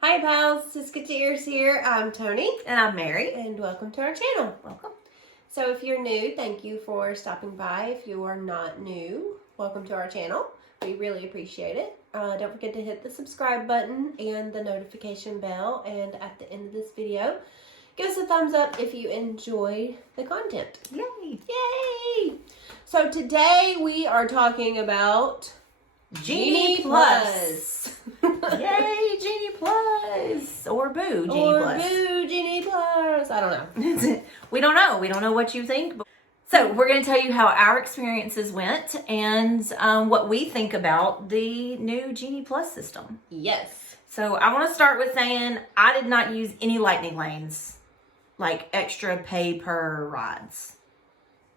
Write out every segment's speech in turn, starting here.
Hi pals, Tisketeers here. I'm Tony. And I'm Mary. And welcome to our channel. Welcome. So if you're new, thank you for stopping by. If you are not new, welcome to our channel. We really appreciate it. Don't forget to hit the subscribe button and the notification bell. And at the end of this video, give us a thumbs up if you enjoy the content. Yay! Yay! So today we are talking about Genie Plus. Yay, Genie Plus. Or boo, Genie Plus. Or boo, Genie Plus. I don't know. We don't know. We don't know what you think. So we're going to tell you how our experiences went and what we think about the new Genie Plus system. Yes. So I want to start with saying I did not use any lightning lanes, like extra pay per rides.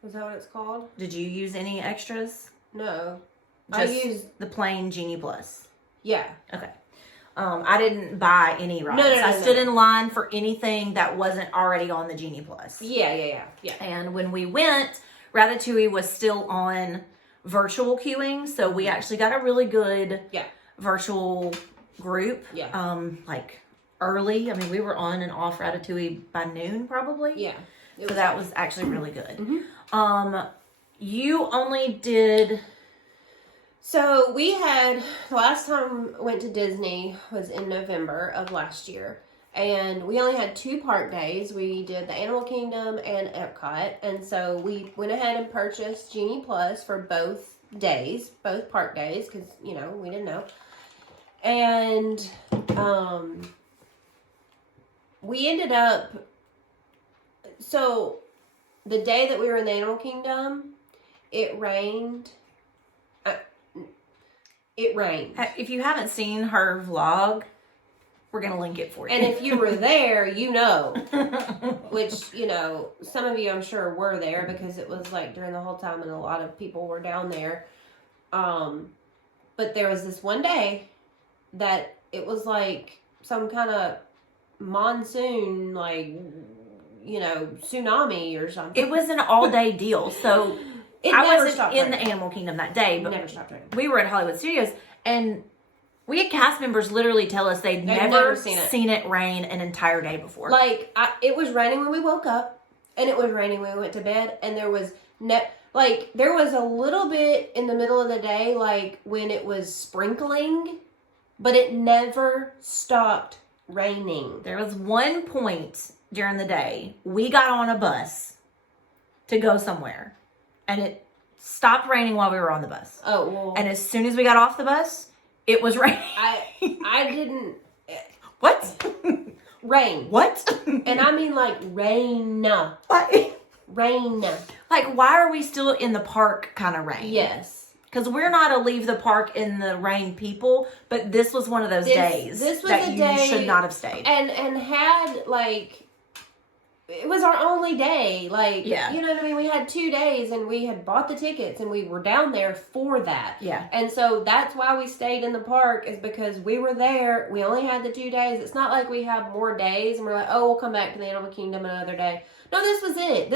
Is that what it's called? Did you use any extras? No. Just I used the plain Genie Plus. Yeah. Okay. I didn't buy any rides. No, I stood in line for anything that wasn't already on the Genie Plus. Yeah. And when we went, Ratatouille was still on virtual queuing, so we actually got a really good virtual group. Yeah. Like early. I mean, we were on and off Ratatouille by noon probably. Yeah. So that was actually really good. Mm-hmm. You only did... So we had, the last time we went to Disney was in November of last year. And we only had 2 park days. We did the Animal Kingdom and Epcot. And so we went ahead and purchased Genie Plus for both days, both park days, because, you know, we didn't know. And we ended up, so the day that we were in the Animal Kingdom, it rained. It rained. If you haven't seen her vlog, we're going to link it for you. And if you were there, you know. Which, you know, some of you I'm sure were there because it was like during the whole time and a lot of people were down there. But there was this one day that it was like some kind of monsoon, like, you know, tsunami or something. It was an all-day deal, so... I wasn't in the Animal Kingdom that day, but never stopped raining. We were at Hollywood Studios, and we had cast members literally tell us they'd never seen it rain an entire day before. Like, it was raining when we woke up, and it was raining when we went to bed, and there was there was a little bit in the middle of the day, like when it was sprinkling, but it never stopped raining. There was one point during the day we got on a bus to go somewhere. And it stopped raining while we were on the bus. Oh, well. And as soon as we got off the bus, it was raining. I didn't... What? Rain. What? And I mean like rain. What? Rain. Like, why are we still in the park kind of rain? Yes. Because we're not a leave the park in the rain people, but this was one of those days this was that a you day should not have stayed. And had, like... It was our only day, like, you know what I mean? We had 2 days, and we had bought the tickets, and we were down there for that. Yeah. And so that's why we stayed in the park, is because we were there. We only had the 2 days. It's not like we have more days, and we're like, oh, we'll come back to the Animal Kingdom another day. No, this was it.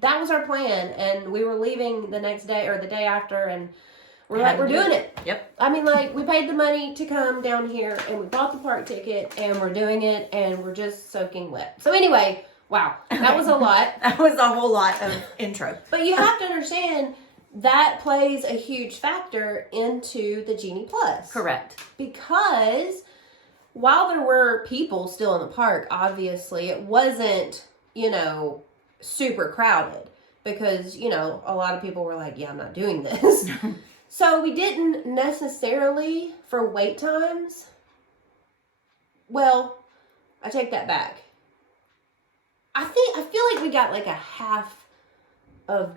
That was our plan, and we were leaving the next day, or the day after, and we're like, we're doing it. Yep. I mean, like, we paid the money to come down here, and we bought the park ticket, and we're doing it, and we're just soaking wet. So anyway... Wow, that was a lot. That was a whole lot of intro. But you have to understand that plays a huge factor into the Genie Plus. Correct. Because while there were people still in the park, obviously, it wasn't, you know, super crowded. Because, you know, a lot of people were like, yeah, I'm not doing this. So we didn't necessarily, for wait times, well, I take that back. I feel like we got like a half of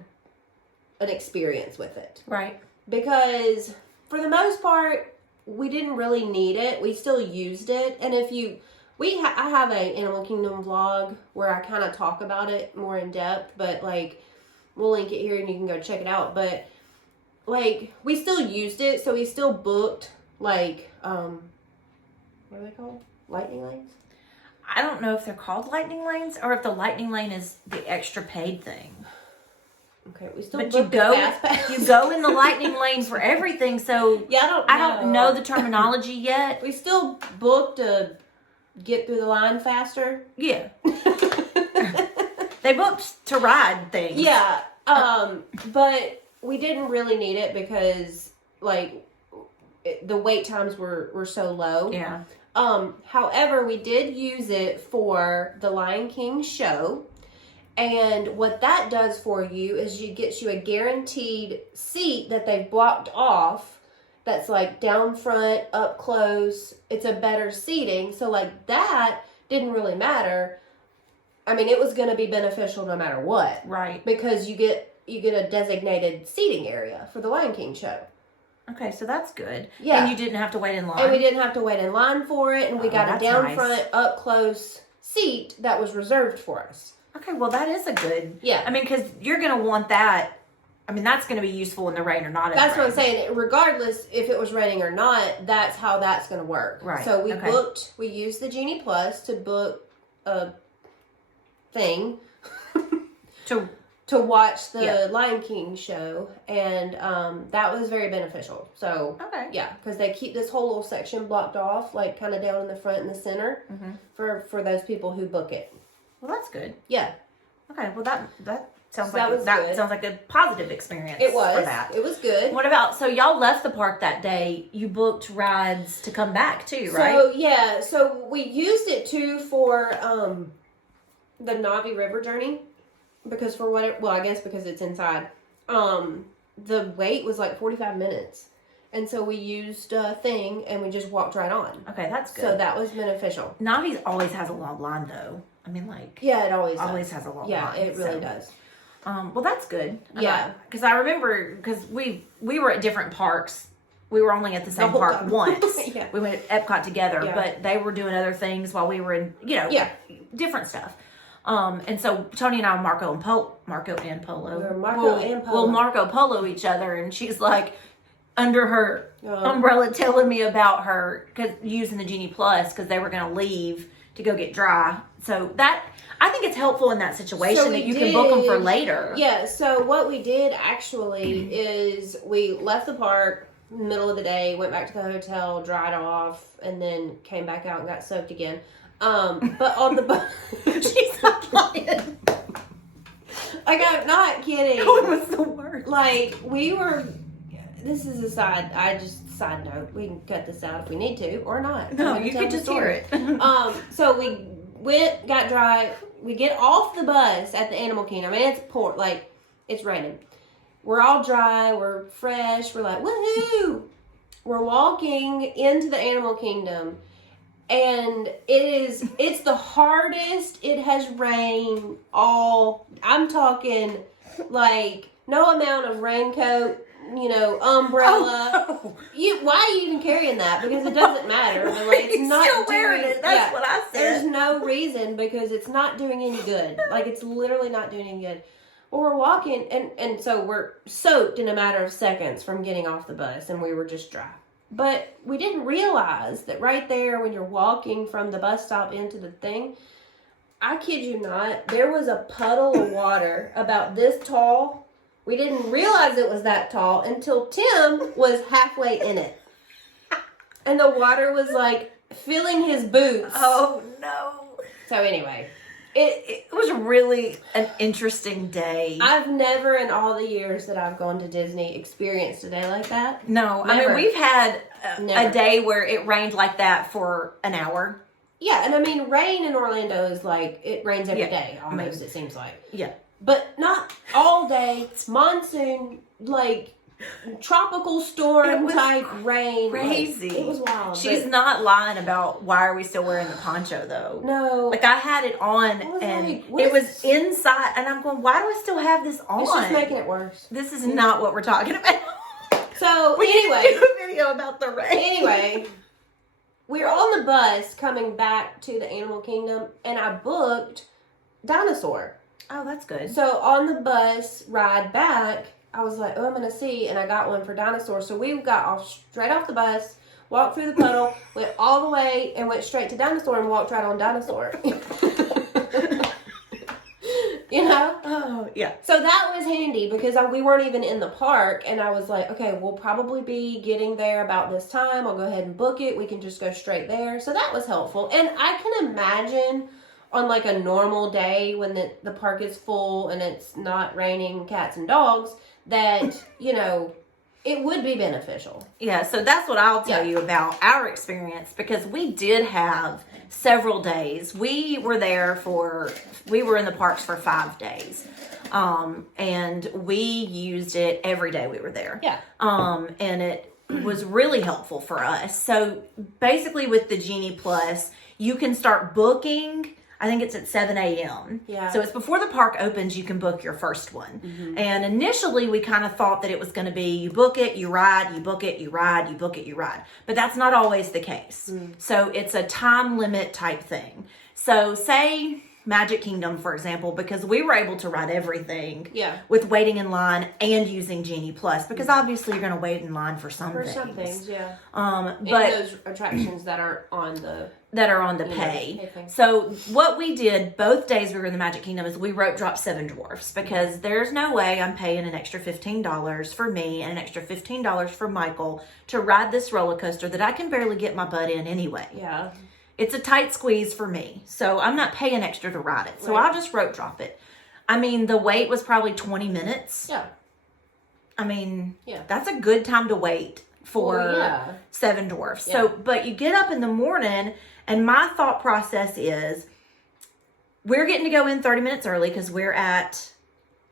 an experience with it. Right. Because for the most part, we didn't really need it. We still used it. And if you, I have an Animal Kingdom vlog where I kind of talk about it more in depth, but like, we'll link it here and you can go check it out. But like, we still used it. So we still booked like, what are they called? Lightning lanes? I don't know if they're called lightning lanes or if the lightning lane is the extra paid thing. Okay, we still But booked the fast pass. you go in the lightning lane for everything. So Yeah, I don't know the terminology yet. We still booked to get through the line faster. Yeah. They booked to ride things. Yeah. But we didn't really need it because the wait times were so low. Yeah. However, we did use it for the Lion King show. And what that does for you is gets you a guaranteed seat that they've blocked off. That's like down front, up close. It's a better seating. So that didn't really matter. I mean, it was going to be beneficial no matter what. Right. Because you get a designated seating area for the Lion King show. Okay, so that's good. Yeah. And you didn't have to wait in line. And we didn't have to wait in line for it. And we got a down front, up close seat that was reserved for us. Okay, well, that is a good... Yeah. I mean, because you're going to want that... I mean, that's going to be useful in the rain or not in the rain. That's what I'm saying. Regardless if it was raining or not, that's how that's going to work. Right. So we used the Genie Plus to book a thing to watch the Lion King show, and that was very beneficial. So, yeah, because they keep this whole little section blocked off, kind of down in the front and the center for those people who book it. Well, that's good. Yeah. Okay. Well, that sounds good. Sounds like a positive experience. It was. For that. It was good. What about, so y'all left the park that day, you booked rides to come back too, right? So we used it too for the Navi River journey, because I guess because it's inside. The wait was 45 minutes. And so we used a thing and we just walked right on. Okay, that's good. So that was beneficial. Navi's always has a long line though. I mean, yeah, it always has a long line. Yeah, it really does. Well, that's good. Yeah. Because I remember, because we were at different parks. We were only at the same park once. Yeah. We went to Epcot together, but they were doing other things while we were in, different stuff. And so Tony and I, Marco and Polo. We'll Marco Polo each other, and she's under her umbrella telling me about her using the Genie Plus because they were going to leave to go get dry. So that, I think it's helpful in that situation that you can book them for later. Yeah, so what we did actually is we left the park middle of the day, went back to the hotel, dried off, and then came back out and got soaked again. But on the bus... She's not lying. I'm not kidding. It was the worst. We were... This is a side note. We can cut this out if we need to, or not. No, you can just hear it. So we got dry. We get off the bus at the Animal Kingdom. I mean, it's it's raining. We're all dry. We're fresh. We're woohoo! We're walking into the Animal Kingdom, and it's the hardest it has rained I'm talking, no amount of raincoat, umbrella. Oh, no. Why are you even carrying that? Because it doesn't matter. But it's not still wearing it. That's what I said. There's no reason, because it's not doing any good. It's literally not doing any good. Well, we're walking, and so we're soaked in a matter of seconds from getting off the bus, and we were just dry. But we didn't realize that right there, when you're walking from the bus stop into the thing, I kid you not, there was a puddle of water about this tall. We didn't realize it was that tall until Tim was halfway in it. And the water was filling his boots. Oh, no. So anyway, it was really an interesting day. I've never in all the years that I've gone to Disney experienced a day like that. No, never. I mean, we've had a day where it rained like that for an hour. Yeah, and I mean, rain in Orlando is it rains every day almost, it seems like. Yeah. But not all day. It's monsoon, tropical storm type rain. Crazy. It was wild. She's not lying about why are we still wearing the poncho though. No. I had it on and it was inside, and I'm going, why do I still have this on? It's just making it worse. This is not what we're talking about. So we anyway, need to do a video about the rain. Anyway, we were on the bus coming back to the Animal Kingdom, and I booked Dinosaur. Oh, that's good. So on the bus ride back, I was like, I'm going to see. And I got one for Dinosaur. So we got straight off the bus, walked through the puddle, went all the way, and went straight to Dinosaur and walked right on Dinosaur. you know? Oh, yeah. So that was handy because we weren't even in the park, and I was like, okay, we'll probably be getting there about this time. I'll go ahead and book it. We can just go straight there. So that was helpful. And I can imagine on like a normal day when the park is full and it's not raining cats and dogs that, you know, it would be beneficial. Yeah, so that's what I'll tell you about our experience, because we did have several days. We were in the parks for 5 days. And we used it every day we were there. Yeah. And it was really helpful for us. So basically with the Genie Plus, you can start booking. I think it's at 7 a.m. Yeah. So it's before the park opens, you can book your first one. Mm-hmm. And initially we kind of thought that it was going to be you book it, you ride, you book it, you ride, you book it, you ride. But that's not always the case. So it's a time limit type thing. So say Magic Kingdom, for example, because we were able to ride everything with waiting in line and using Genie Plus, because obviously you're going to wait in line for some things. Some things, yeah. But those attractions that are on the pay. So what we did both days we were in the Magic Kingdom is we rope dropped Seven Dwarfs, because there's no way I'm paying an extra $15 for me and an extra $15 for Michael to ride this roller coaster that I can barely get my butt in anyway. Yeah. It's a tight squeeze for me, so I'm not paying extra to ride it. So I'll just rope drop it. I mean, the wait was probably 20 minutes. Yeah. I mean, that's a good time to wait for Seven Dwarfs. So, but you get up in the morning, and my thought process is we're getting to go in 30 minutes early because we're at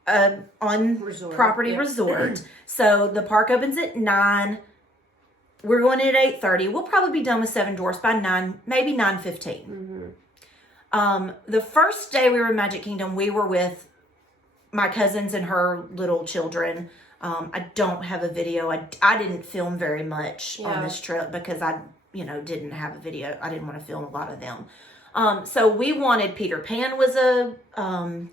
on property resort. So the park opens at 9. We're going in at 8:30. We'll probably be done with Seven Dwarfs by 9, maybe 9:15. The first day we were in Magic Kingdom, we were with my cousins and her little children. I don't have a video. I didn't film very much on this trip because I didn't have a video. I didn't want to film a lot of them. So we wanted Peter Pan was a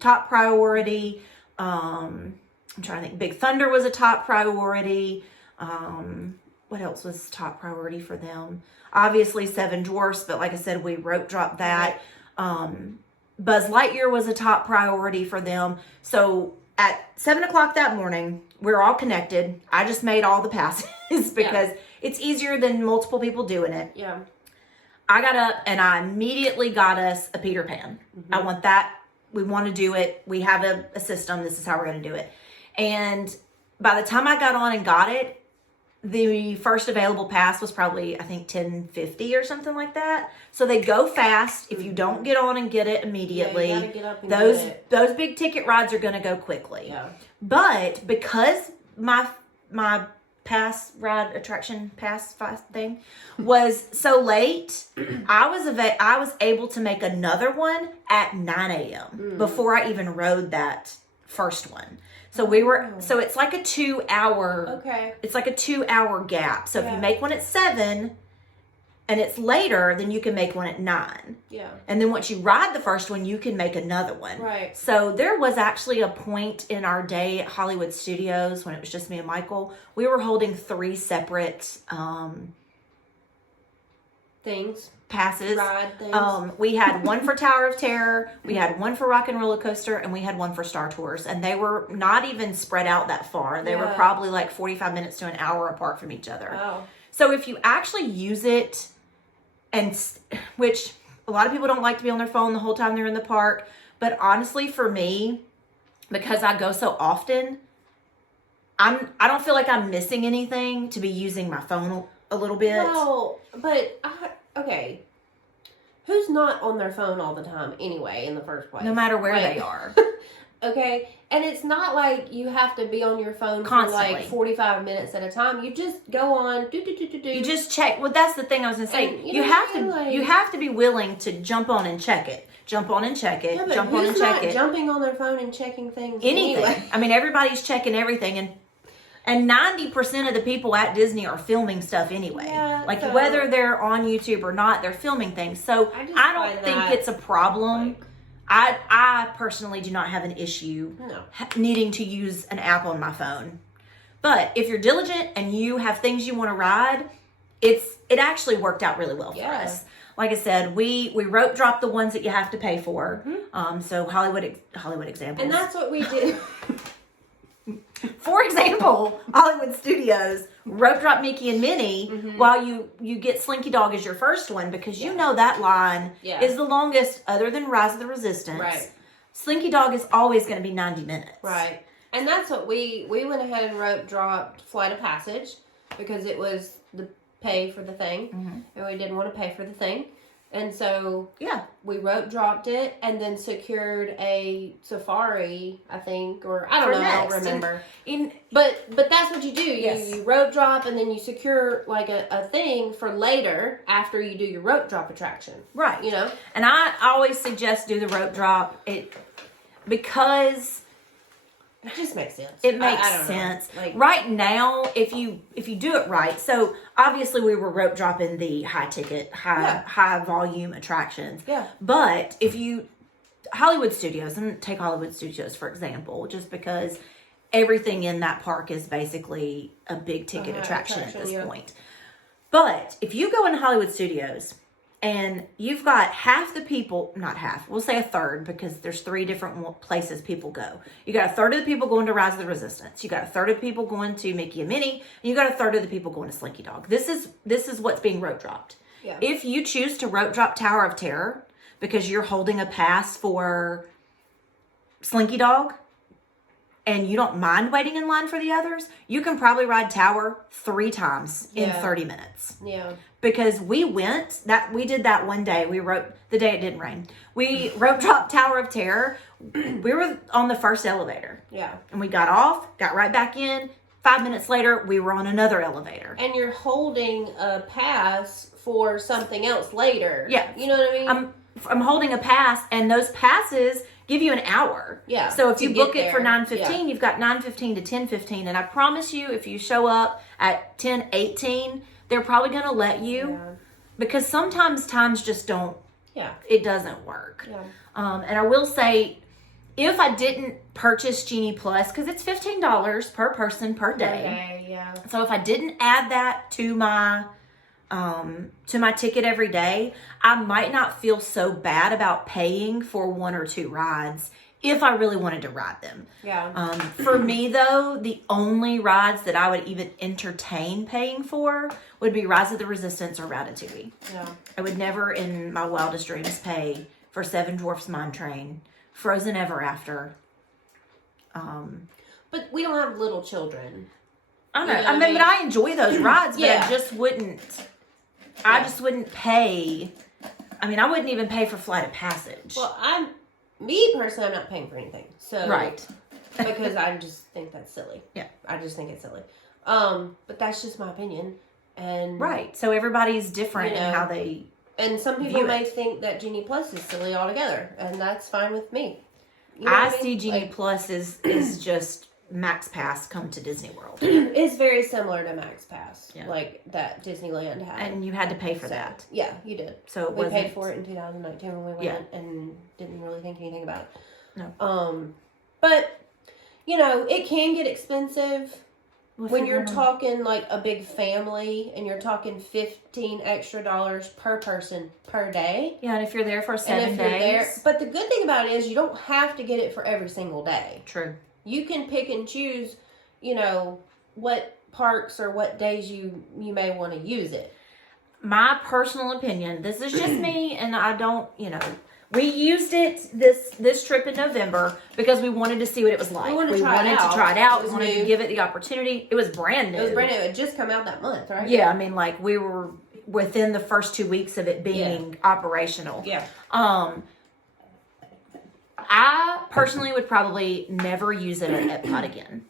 top priority. I'm trying to think. Big Thunder was a top priority. What else was top priority for them? Obviously Seven Dwarfs, but like I said, we rope dropped that. Buzz Lightyear was a top priority for them. So at 7 o'clock that morning, we're all connected. I just made all the passes because it's easier than multiple people doing it. Yeah. I got up and I immediately got us a Peter Pan. I want that. We want to do it. We have a system. This is how we're going to do it. And by the time I got on and got it, the first available pass was probably, I think, $10.50 or something like that. So they go fast. If you don't get on and get it immediately, you gotta get up and those get it. those big ticket rides are going to go quickly. Yeah. But because my pass ride attraction pass thing was so late, I was able to make another one at 9 a.m. before I even rode that first one. So so it's like a 2 hour. Okay. It's like a 2 hour gap. So if you make one at 7 and it's later, then you can make one at 9. Yeah. And then once you ride the first one, you can make another one. Right. So there was actually a point in our day at Hollywood Studios when it was just me and Michael. We were holding 3 separate passes. Ride things. We had one for Tower of Terror, we had one for Rock and Roller Coaster, and we had one for Star Tours. And they were not even spread out that far. They were probably like 45 minutes to an hour apart from each other. Oh. So if you actually use it, which a lot of people don't like to be on their phone the whole time they're in the park, but honestly for me, because I go so often, I don't feel like I'm missing anything to be using my phone a little bit. Well, but okay. Who's not on their phone all the time anyway in the first place? No matter where they are. Okay, and it's not like you have to be on your phone Constantly. for like 45 minutes at a time. You just go on, You just check. Well, that's the thing I was going to say. And, you have to be willing to jump on and check it. Jump on and check it. Yeah, Jump on and check it. Jumping on their phone and checking things. Anything. Anyway. I mean, everybody's checking everything, and 90% of the people at Disney are filming stuff anyway. Yeah, like so- whether they're on YouTube or not, they're filming things. So I don't think it's a problem. I personally do not have an issue needing to use an app on my phone. But if you're diligent and you have things you want to ride, it actually worked out really well for us. like I said, we rope drop the ones that you have to pay for. So Hollywood examples. And that's what we did. For example, Hollywood Studios rope drop Mickey and Minnie while you get Slinky Dog as your first one, because you know that line is the longest other than Rise of the Resistance. Right. Slinky Dog is always going to be 90 minutes. Right. And that's what we went ahead and rope dropped Flight of Passage, because it was the pay for the thing, and we didn't want to pay for the thing. And so, we rope dropped it and then secured a safari, I think, or I don't know, I don't remember. But that's what you do. You rope drop and then you secure like a thing for later after you do your rope drop attraction. Right. You know? And I always suggest do the rope drop because it just makes sense. It makes sense. Like, right now, if you do it right, so obviously we were rope dropping the high ticket, high volume attractions. Yeah. But if you Hollywood Studios, and take Hollywood Studios for example, just because everything in that park is basically a big ticket attraction at this point. But if you go in Hollywood Studios and you've got half the people, not half, we'll say a third, because there's 3 different places people go. You got a third of the people going to Rise of the Resistance. You got a third of the people going to Mickey and Minnie. And you got a third of the people going to Slinky Dog. This is what's being rope dropped. Yeah. If you choose to rope drop Tower of Terror because you're holding a pass for Slinky Dog and you don't mind waiting in line for the others, you can probably ride Tower 3 times in 30 minutes. Yeah. Because we did that one day. The day it didn't rain. We rope dropped Tower of Terror. We were on the first elevator. Yeah. And we got off, got right back in. 5 minutes later, we were on another elevator. And you're holding a pass for something else later. Yeah. You know what I mean? I'm holding a pass, and those passes give you an hour. Yeah. So if you book it for 9:15, you've got 9:15 to 10:15. And I promise you, if you show up at 10:18, they're probably going to let you, because sometimes times just don't, it doesn't work. Yeah. And I will say, if I didn't purchase Genie Plus, because it's $15 per person per day. Okay, yeah. So if I didn't add that to my ticket every day, I might not feel so bad about paying for 1 or 2 rides if I really wanted to ride them. Yeah. For me, though, the only rides that I would even entertain paying for would be Rise of the Resistance or Ratatouille. Yeah. I would never in my wildest dreams pay for Seven Dwarfs Mine Train, Frozen Ever After. But we don't have little children. I know. I mean, but I enjoy those rides, but I just wouldn't. I just wouldn't pay. I mean, I wouldn't even pay for Flight of Passage. Well, me personally, I'm not paying for anything. So right. Because I just think that's silly. Yeah. I just think it's silly. But that's just my opinion. And right. So everybody's different in how they. And some people may think that Genie Plus is silly altogether, and that's fine with me. You know I see Genie Plus is just Max Pass come to Disney World. It's very similar to Max Pass, like that Disneyland had. And you had to pay for that. Yeah, you did. So we paid for it in 2019 when we went and didn't really think anything about it. No. But it can get expensive when you're talking like a big family and you're talking $15 extra per person per day. Yeah, and if you're there for 7 days. But the good thing about it is you don't have to get it for every single day. True. You can pick and choose, what parks or what days you may want to use it. My personal opinion, this is just me, and I don't, we used it this trip in November because we wanted to see what it was like. We wanted to try it out. We wanted to give it the opportunity. It was brand new. It had just come out that month, right? Yeah, I mean, like we were within the first 2 weeks of it being operational. Yeah. I personally would probably never use it at Epcot again.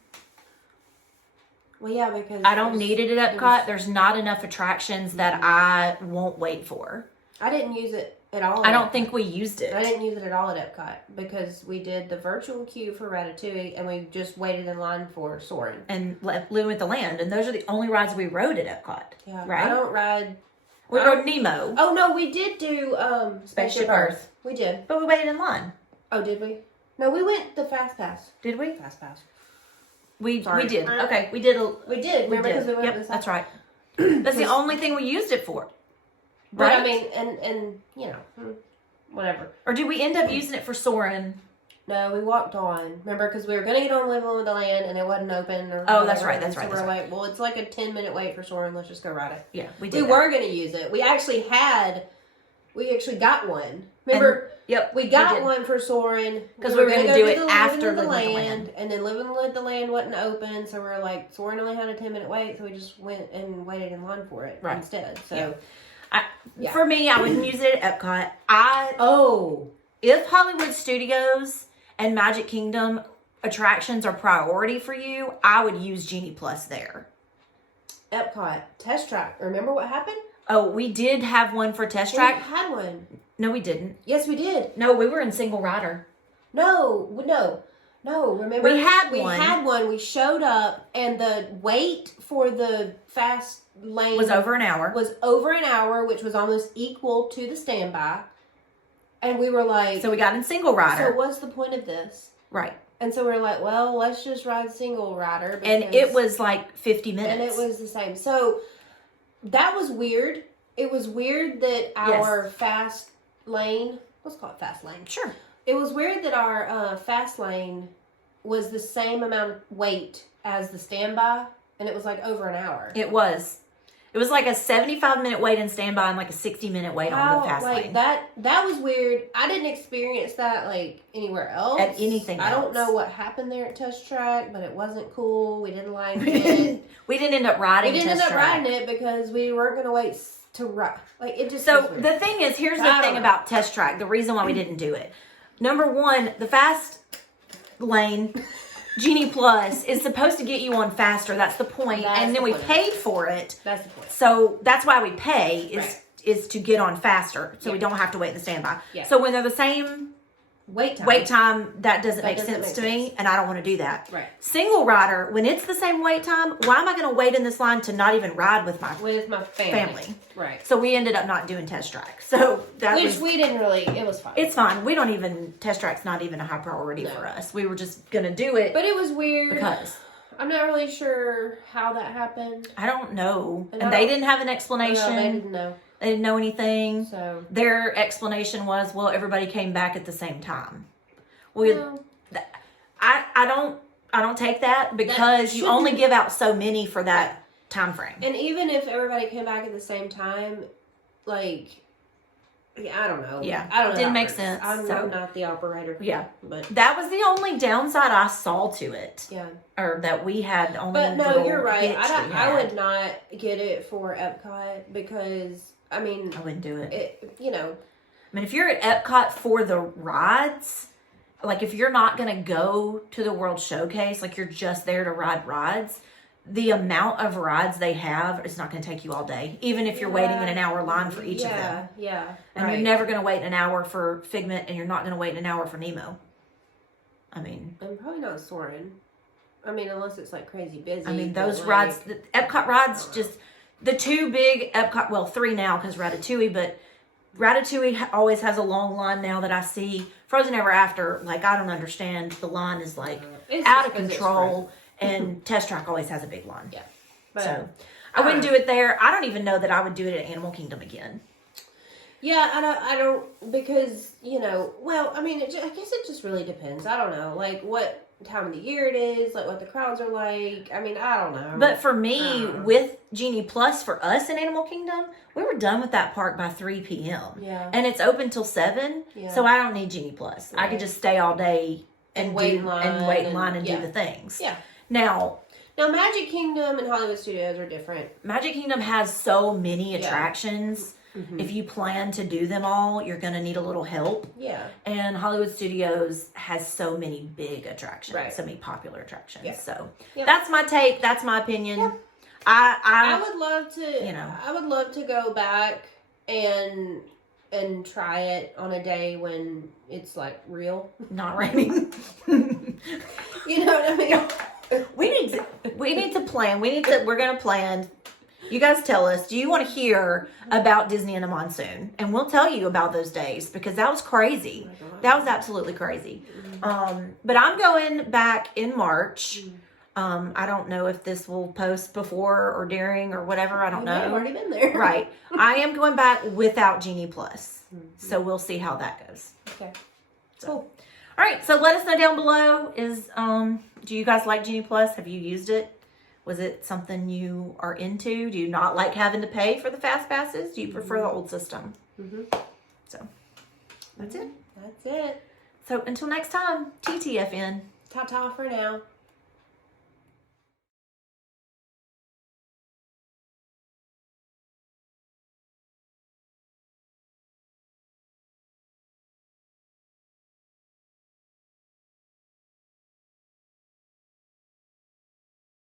Well, yeah, because I don't need it at Epcot. There's not enough attractions that I won't wait for. I didn't use it at all. I don't think we used it. I didn't use it at all at Epcot because we did the virtual queue for Ratatouille and we just waited in line for Soarin'. And Lou at the Land. And those are the only rides we rode at Epcot. Yeah. Right? I don't ride... We rode Nemo. Oh, no, we did do Spaceship Earth. We did. But we waited in line. Oh, did we? No, we went the Fast Pass. Did we? Fast Pass. We did. Okay, we did. We did. Remember, because we went that's right. That's the only thing we used it for. But Right. I mean, and you know, whatever. Or did we end up using it for Soarin'? No, we walked on. Remember, because we were going to get on Living with the Land, and it wasn't open. Or Oh, that's whatever. right, that's So right, we're that's like, well, it's like a 10-minute wait for Soarin'. Let's just go ride it. Yeah, we We did. were going to use it. We actually got one. Remember? Yep. We got did. one for Soarin'. Because we were going to do it after Living with the Living Land. And then Living with the Land wasn't open. So we were like, Soarin' only had a 10-minute wait. So we just went and waited in line for it instead. So, For me, I wouldn't use it at Epcot. If Hollywood Studios and Magic Kingdom attractions are priority for you, I would use Genie Plus there. Epcot test track. Remember what happened? Oh, we did have one for Test Track. We had one. No, we didn't. Yes, we did. No, we were in single rider. No. Remember, We had one. one. We had one. We showed up, and the wait for the fast lane Was over an hour. Was over an hour, which was almost equal to the standby. And we were like, So we got in single rider. so what's the point of this? Right. And so we were like, well, let's just ride single rider. And it was like 50 minutes. And it was the same. So that was weird. It was weird that our fast lane, let's call it fast lane. Sure. It was weird that our fast lane was the same amount of wait as the standby, and it was like over an hour. It was. It was like a 75-minute wait in standby and like a 60-minute wait on the fast lane. That was weird. I didn't experience that like anywhere else. At anything else. I don't know what happened there at Test Track, but it wasn't cool. We didn't like it. We didn't end up riding. We didn't end Test up Track. riding it because we weren't going to wait to ride. Like it just. So was weird. the thing is, here's the thing about Test Track. The reason why we didn't do it. Number one, the fast lane Genie Plus is supposed to get you on faster. That's the point. That's and then the we point. paid for it. That's the point. So that's why we pay Right. is to get on faster. So we Yeah. don't have to wait in the standby. Yeah. So when they're the same Wait time, that doesn't make doesn't sense make to me, sense. and I don't want to do that. Right. Single rider, when it's the same wait time, why am I going to wait in this line to not even ride with my With my family. Right. So we ended up not doing Test Track. So that Which was, we didn't really. It was fine. it's fine. We don't even, Test Track's not even a high priority for us. We were just going to do it But it was weird. because I'm not really sure how that happened. I don't know. And And I they don't- didn't have an No, explanation. they didn't know. They didn't know anything. So. Their explanation was, well, everybody came back at the same time. Well, Well, I don't take that because you shouldn't- only give out so many for that time frame. and even if everybody came back at the same time, like, yeah, I don't know. Yeah. I don't know. Didn't how make it works. sense, I'm so- not the operator. Yeah. But That was the only downside I saw to it. yeah. Or that we had only. But no, little you're right. hitch we I had. would not get it for Epcot because I mean, I wouldn't do it. it. You know, I mean, if you're at Epcot for the rides, like if you're not going to go to the World Showcase, like you're just there to ride rides, the amount of rides they have is not going to take you all day, even if you're waiting in an hour line for each of them. Yeah. And right. you're never going to wait an hour for Figment, and you're not going to wait an hour for Nemo. I mean, And probably not Soarin'. I mean, unless it's like crazy busy. I mean but, those like, rides, the Epcot rides, just the two big Epcot. Well, three now because Ratatouille, but Ratatouille always has a long line now that I see. Frozen Ever After, like I don't understand. The line is like It's out just of 'cause it's control, and Test Track always has a big line. Yeah. But, So I wouldn't do it there. I don't even know that I would do it at Animal Kingdom again. Yeah, I don't, because, you know, well, I mean, I guess it just really depends. I don't know, like, what time of the year it is, like, what the crowds are like. I mean, I don't know. But for me, with Genie Plus, for us in Animal Kingdom, we were done with that park by 3 p.m. Yeah. And it's open till 7, Yeah. so I don't need Genie Plus. I could Right. just stay all day and wait do in line and wait in line and yeah. do the things. Yeah. Now, Now, Magic Kingdom and Hollywood Studios are different. Magic Kingdom has so many Yeah. attractions. If you plan to do them all, you're going to need a little help. Yeah. And Hollywood Studios has so many big attractions, Right. so many popular attractions. Yeah. So Yep. that's my take. That's my opinion. Yep. I I would love to, you know. I would love to go back and try it on a day when it's, like, real. not raining. You know what I mean? we need to plan. We're going to plan. You guys tell us, do you want to hear about Disney in a monsoon? And we'll tell you about those days because that was crazy. Oh my God. That was absolutely crazy. But I'm going back in March. I don't know if this will post before or during or whatever. I don't know. I've already been there. Right. I am going back without Genie Plus. So we'll see how that goes. Okay. So. Cool. All right. So let us know down below do you guys like Genie Plus? Have you used it? Was it something you are into? Do you not like having to pay for the fast passes? Do you prefer the old system? So that's it. That's it. So until next time, TTFN. Ta-ta for now.